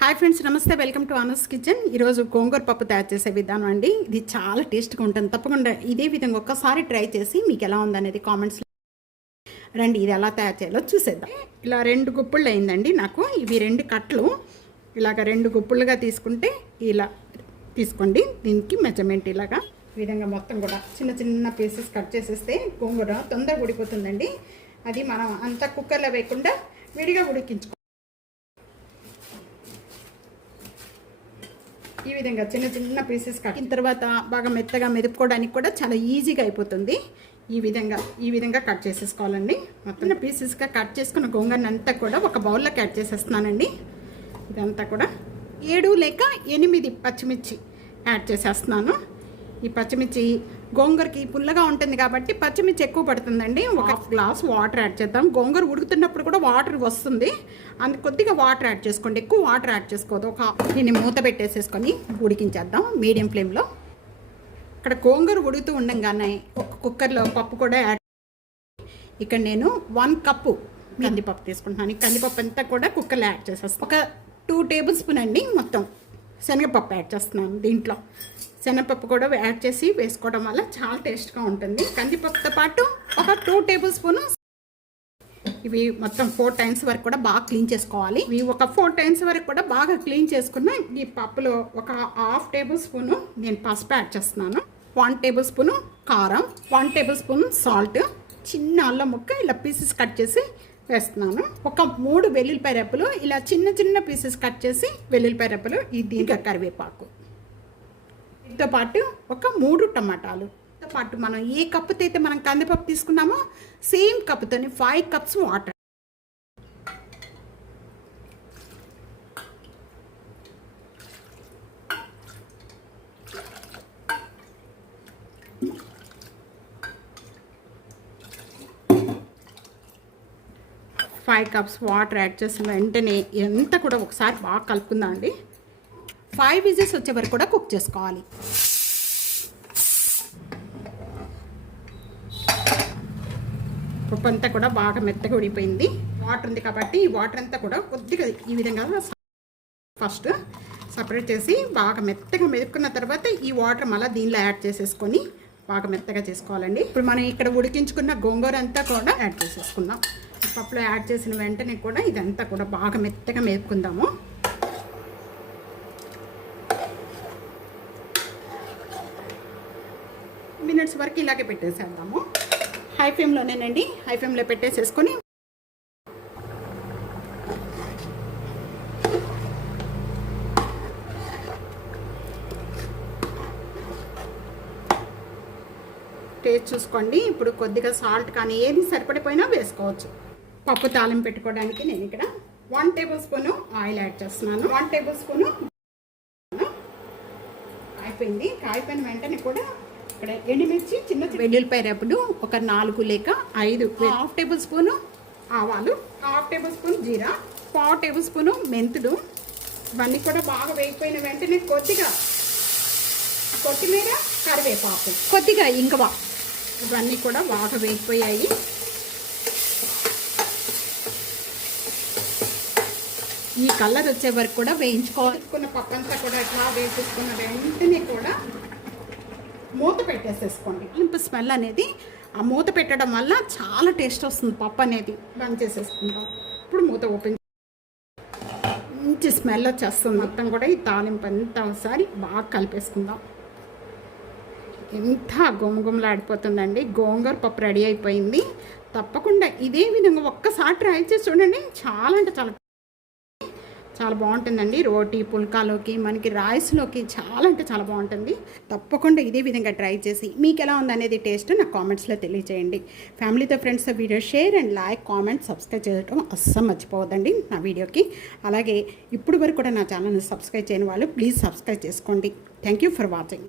Hi friends, నమస్తే. Welcome to Anu's kitchen. ఈరోజు గోంగూర పప్పు తయారు చేసే విధానం అండి. ఇది చాలా టేస్ట్గా ఉంటుంది. తప్పకుండా ఇదే విధంగా ఒక్కసారి ట్రై చేసి మీకు ఎలా ఉందనేది కామెంట్స్లో రండి. ఇది ఎలా తయారు చేయాలో చూసేద్దాం. ఇలా 2 గుప్పుళ్ళు అయిందండి నాకు. ఇవి 2 కట్టలు ఇలాగ 2 గుప్పులుగా తీసుకుంటే ఇలా తీసుకోండి. దీనికి మెజర్మెంట్ ఇలాగా ఈ విధంగా మొత్తం కూడా చిన్న చిన్న పీసెస్ కట్ చేసేస్తే గోంగూర తొందరగా ఉడికిపోతుందండి. అది మనం అంతా కుక్కర్లో వేయకుండా విడిగా ఉడికించుకో. ఈ విధంగా చిన్న చిన్న పీసెస్ కట్టిన తర్వాత బాగా మెత్తగా మెదుపుకోవడానికి కూడా చాలా ఈజీగా అయిపోతుంది. ఈ విధంగా కట్ చేసేసుకోవాలండి. మొత్తం పీసెస్గా కట్ చేసుకున్న గోంగూరని అంతా కూడా ఒక బౌల్లోకి యాడ్ చేసేస్తున్నానండి. ఇదంతా కూడా 7 లేక 8 పచ్చిమిర్చి యాడ్ చేసేస్తున్నాను. ఈ పచ్చిమిర్చి గోంగూరకి పుల్లగా ఉంటుంది కాబట్టి పచ్చిమిర్చి ఎక్కువ పడుతుందండి. ఒక హాఫ్ గ్లాస్ వాటర్ యాడ్ చేద్దాం. గోంగూర ఉడుకుతున్నప్పుడు కూడా వాటర్ వస్తుంది, అందుకు కొద్దిగా వాటర్ యాడ్ చేసుకోండి. ఎక్కువ వాటర్ యాడ్ చేసుకోవద్దు. దీన్ని మూత పెట్టేసేసుకొని ఉడికించేద్దాం మీడియం ఫ్లేమ్లో. ఇక్కడ గోంగూర ఉడుకుతూ ఉండగానే ఒక కుక్కర్లో పప్పు కూడా యాడ్. ఇక్కడ నేను 1 కప్పు కందిపప్పు తీసుకుంటున్నాను. ఈ కందిపప్పు అంతా కూడా కుక్కర్లో యాడ్ చేసేస్తాను. ఒక 2 టేబుల్ స్పూన్ అండి మొత్తం శనగపప్పు యాడ్ చేస్తున్నాను. దీంట్లో శనగపప్పు కూడా యాడ్ చేసి వేసుకోవడం వల్ల చాలా టేస్ట్గా ఉంటుంది. కందిపప్పుతో పాటు ఒక 2 టేబుల్ స్పూన్. ఇవి మొత్తం 4 టైమ్స్ వరకు కూడా బాగా క్లీన్ చేసుకోవాలి. ఇవి ఒక 4 టైమ్స్ వరకు కూడా బాగా క్లీన్ చేసుకున్న ఈ పప్పులో ఒక 1/2 టేబుల్ స్పూను నేను పసుపు యాడ్ చేస్తున్నాను. 1 టేబుల్ స్పూను కారం, 1 టేబుల్ స్పూన్ సాల్ట్, చిన్న అల్లం ముక్క ఇలా పీసెస్ కట్ చేసి వేస్తున్నాను. ఒక 3 వెల్లుల్లిపాయ రెప్పలు ఇలా చిన్న చిన్న పీసెస్ కట్ చేసి వెల్లుల్లిపాయ రెప్పలు. దీంట్లో కరివేపాకు, దీంతో పాటు ఒక 3 టమాటాలు, దీంతో పాటు మనం ఏ కప్పుతో అయితే మనం కందిపప్పు తీసుకున్నామో సేమ్ కప్పుతోని 5 cups water. Five cups water add చేసిన వెంటనే ఎంత కూడా ఒకసారి బాగా కలుపుకుందాం అండి. 5 విజిల్స్ వచ్చే వరకు కూడా కుక్ చేసుకోవాలి. పప్పు అంతా కూడా బాగా మెత్తగా ఉడిపోయింది. వాటర్ ఉంది కాబట్టి ఈ వాటర్ అంతా కూడా కొద్దిగా ఈ విధంగా ఫస్ట్ సపరేట్ చేసి బాగా మెత్తగా మెదుక్కున్న తర్వాత ఈ వాటర్ మళ్ళీ దీనిలో యాడ్ చేసేసుకొని బాగా మెత్తగా చేసుకోవాలండి. ఇప్పుడు మనం ఇక్కడ ఉడికించుకున్న గోంగూర అంతా కూడా యాడ్ చేసేసుకుందాం. పప్పులో యాడ్ చేసిన వెంటనే కూడా ఇదంతా కూడా బాగా మెత్తగా మేపుకుందాము. మినిట్స్ వరకు ఇలాగే పెట్టేసేద్దాము. హై ఫ్లేమ్లోనేనండి. హై ఫ్లేమ్లో పెట్టేసేసుకొని టేస్ట్ చూసుకోండి. ఇప్పుడు కొద్దిగా సాల్ట్ కానీ ఏది సరిపడిపోయినా వేసుకోవచ్చు. పప్పు తాలింపు పెట్టుకోవడానికి నేను ఇక్కడ 1 టేబుల్ స్పూను ఆయిల్ యాడ్ చేస్తున్నాను. 1 టేబుల్ స్పూను అయిపోయింది. కాయిపోయిన వెంటనే కూడా ఇక్కడ ఎండుమిర్చి, చిన్న వెల్లుల్లిపాయ రెప్పలు ఒక 4 లేక 5, 1/2 టేబుల్ స్పూను ఆవాలు, 1/2 టేబుల్ స్పూన్ జీరా, 1/4 టేబుల్ స్పూను మెంతులు. ఇవన్నీ కూడా బాగా వేగిపోయిన వెంటనే కొద్దిగా కొత్తిమీర, కరివేపాకు, కొద్దిగా ఇంగువ, ఇవన్నీ కూడా బాగా వేగిపోయాయి. ఈ కలర్ వచ్చే వరకు కూడా వేయించుకోవాలనుకున్న పప్పు అంతా కూడా ఇట్లా వేసేసుకున్న వెంటనే కూడా మూత పెట్టేసేసుకోండి. ఇంపు స్మెల్ అనేది ఆ మూత పెట్టడం వల్ల చాలా టేస్ట్ వస్తుంది. పప్పు అనేది బంద్ చేసేసుకుంటాం. ఇప్పుడు మూత ఓపెన్, మంచి స్మెల్ వచ్చేస్తుంది. మొత్తం కూడా ఈ తాలింపు అంతా ఒకసారి బాగా కలిపేసుకుందాం. ఎంత గుమగుమలాడిపోతుందండి. గోంగూర పప్పు రెడీ అయిపోయింది. తప్పకుండా ఇదే విధంగా ఒక్కసారి ట్రై చేసి చూడండి. చాలా అంటే చాలా బాగుంటుందండి. రోటీ, పుల్కాలోకి, మనకి రైస్లోకి చాలా అంటే చాలా బాగుంటుంది. తప్పకుండా ఇదే విధంగా ట్రై చేసి మీకు ఎలా ఉందనేది టేస్ట్ నాకు కామెంట్స్లో తెలియజేయండి. ఫ్యామిలీతో, ఫ్రెండ్స్తో video share and like, comment, subscribe చేయడం అస్సలు మర్చిపోవద్దండి నా వీడియోకి. అలాగే ఇప్పుడు వరకు కూడా నా ఛానల్ని సబ్స్క్రైబ్ చేయని వాళ్ళు ప్లీజ్ సబ్స్క్రైబ్ చేసుకోండి. Thank you for watching.